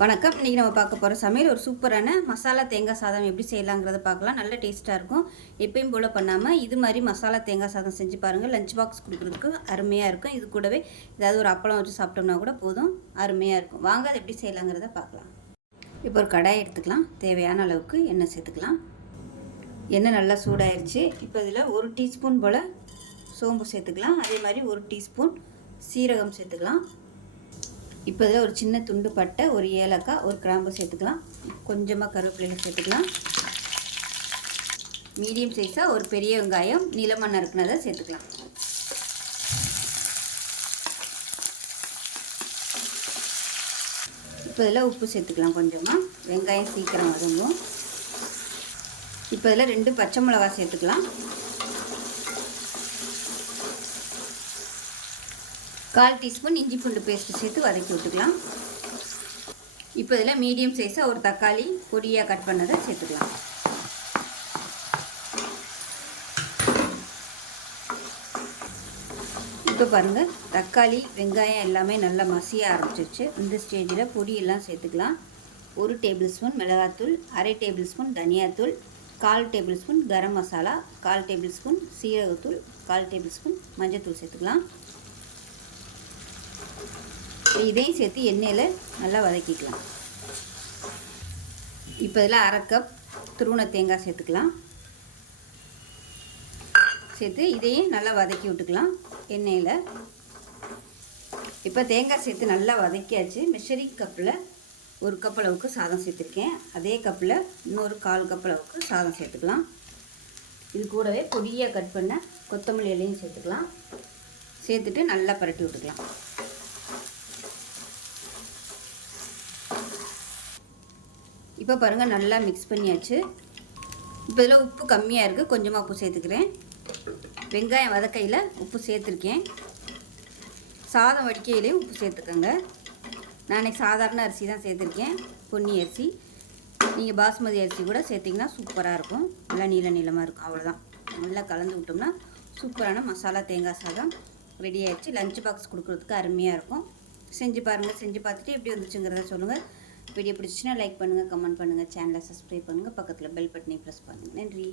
வணக்கம். இன்றைக்கி நம்ம பார்க்க போகிற சமையல் ஒரு சூப்பரான மசாலா தேங்காய் சாதம் எப்படி செய்யலாங்கிறத பார்க்கலாம். நல்ல டேஸ்ட்டாக இருக்கும். எப்பயும் போல் பண்ணாமல் இது மாதிரி மசாலா தேங்காய் சாதம் செஞ்சு பாருங்கள். லஞ்ச் பாக்ஸ் கொடுக்குறதுக்கு அருமையாக இருக்கும். இது கூடவே ஏதாவது ஒரு அப்பளம் வச்சு சாப்பிட்டோம்னா கூட போதும், அருமையாக இருக்கும். வாங்க அதை எப்படி செய்யலாங்கிறத பார்க்கலாம். இப்போ ஒரு கடாய் எடுத்துக்கலாம். தேவையான அளவுக்கு எண்ணெய் சேர்த்துக்கலாம். எண்ணெய் நல்லா சூடாயிருச்சு. இப்போ இதில் 1 டீஸ்பூன் போல் சோம்பு சேர்த்துக்கலாம். அதே மாதிரி 1 டீஸ்பூன் சீரகம் சேர்த்துக்கலாம். இப்போ இதில் ஒரு சின்ன துண்டு பட்டை, ஒரு ஏலக்காய், ஒரு கிராம்பு சேர்த்துக்கலாம். கொஞ்சமாக கருவேப்பிலை சேர்த்துக்கலாம். மீடியம் சைஸாக ஒரு பெரிய வெங்காயம் நீளமாக நறுக்குனதை சேர்த்துக்கலாம். இப்போ இதில் உப்பு சேர்த்துக்கலாம் கொஞ்சமாக. வெங்காயம் சீக்கிரம் வதங்கும். இப்போ இதில் 2 பச்சை மிளகாய் சேர்த்துக்கலாம். 1/4 டீஸ்பூன் இஞ்சி பூண்டு பேஸ்ட்டு சேர்த்து வதக்கி விட்டுக்கலாம். இப்போ இதில் மீடியம் சைஸாக ஒரு தக்காளி பொடியாக கட் பண்ணதை சேர்த்துக்கலாம். இப்போ பாருங்கள், தக்காளி வெங்காயம் எல்லாமே நல்லா மசிய ஆரம்பிச்சிருச்சு. இந்த ஸ்டேஜில் பொடியெல்லாம் சேர்த்துக்கலாம். 1 டேபிள் ஸ்பூன் மிளகாத்தூள், 1/2 டேபிள் ஸ்பூன் தனியாத்தூள், 1/4 table spoon garam masala, 1/4 table spoon சீரகத்தூள், 1/4 டேபிள் ஸ்பூன் மஞ்சத்தூள் சேர்த்துக்கலாம். இதையும் சேர்த்து எண்ணெயில் நல்லா வதக்கிக்கலாம். இப்போ இதில் 1/2 கப் துருவன தேங்காய் சேர்த்துக்கலாம். சேர்த்து இதையும் நல்லா வதக்கி விட்டுக்கலாம் எண்ணெயில். இப்போ தேங்காய் சேர்த்து நல்லா வதக்கியாச்சு. மெஷரிங் கப்பில் 1 கப் அளவுக்கு சாதம் சேர்த்துருக்கேன். அதே கப்பில் இன்னொரு 1/4 கப் அளவுக்கு சாதம் சேர்த்துக்கலாம். இது கூடவே பொடியாக கட் பண்ண கொத்தமல்லி இலையும் சேர்த்துக்கலாம். சேர்த்துட்டு நல்லா பரட்டி விட்டுக்கலாம். இப்போ பாருங்கள், நல்லா மிக்ஸ் பண்ணியாச்சு. இப்போ இதில் உப்பு கம்மியாக இருக்குது, கொஞ்சமாக உப்பு சேர்த்துக்கிறேன். வெங்காயம் வதக்கையில் உப்பு சேர்த்துருக்கேன். சாதம் வடிக்கையிலையும் உப்பு சேர்த்துக்கோங்க. நான் இன்றைக்கி சாதாரண அரிசி தான் சேர்த்துருக்கேன், பொன்னி அரிசி. நீங்கள் பாஸ்மதி அரிசி கூட சேர்த்திங்கன்னா சூப்பராக இருக்கும். நல்லா நீளமாக இருக்கும். அவ்வளோதான். நல்லா கலந்து விட்டோம்னா சூப்பரான மசாலா தேங்காய் சாதம் ரெடி ஆகிடுச்சு. லஞ்ச் பாக்ஸ் கொடுக்குறதுக்கு அருமையாக இருக்கும். செஞ்சு பாருங்கள். செஞ்சு பார்த்துட்டு எப்படி வந்துச்சுங்கிறத சொல்லுங்கள். வீடியோ பிடிச்சிச்சின்னா லைக் பண்ணுங்கள், கமெண்ட் பண்ணுங்கள், சேனலை சப்ஸ்கிரைப் பண்ணுங்கள், பக்கத்தில் பெல் பட்டனை ப்ரெஸ் பண்ணுங்கள். நன்றி.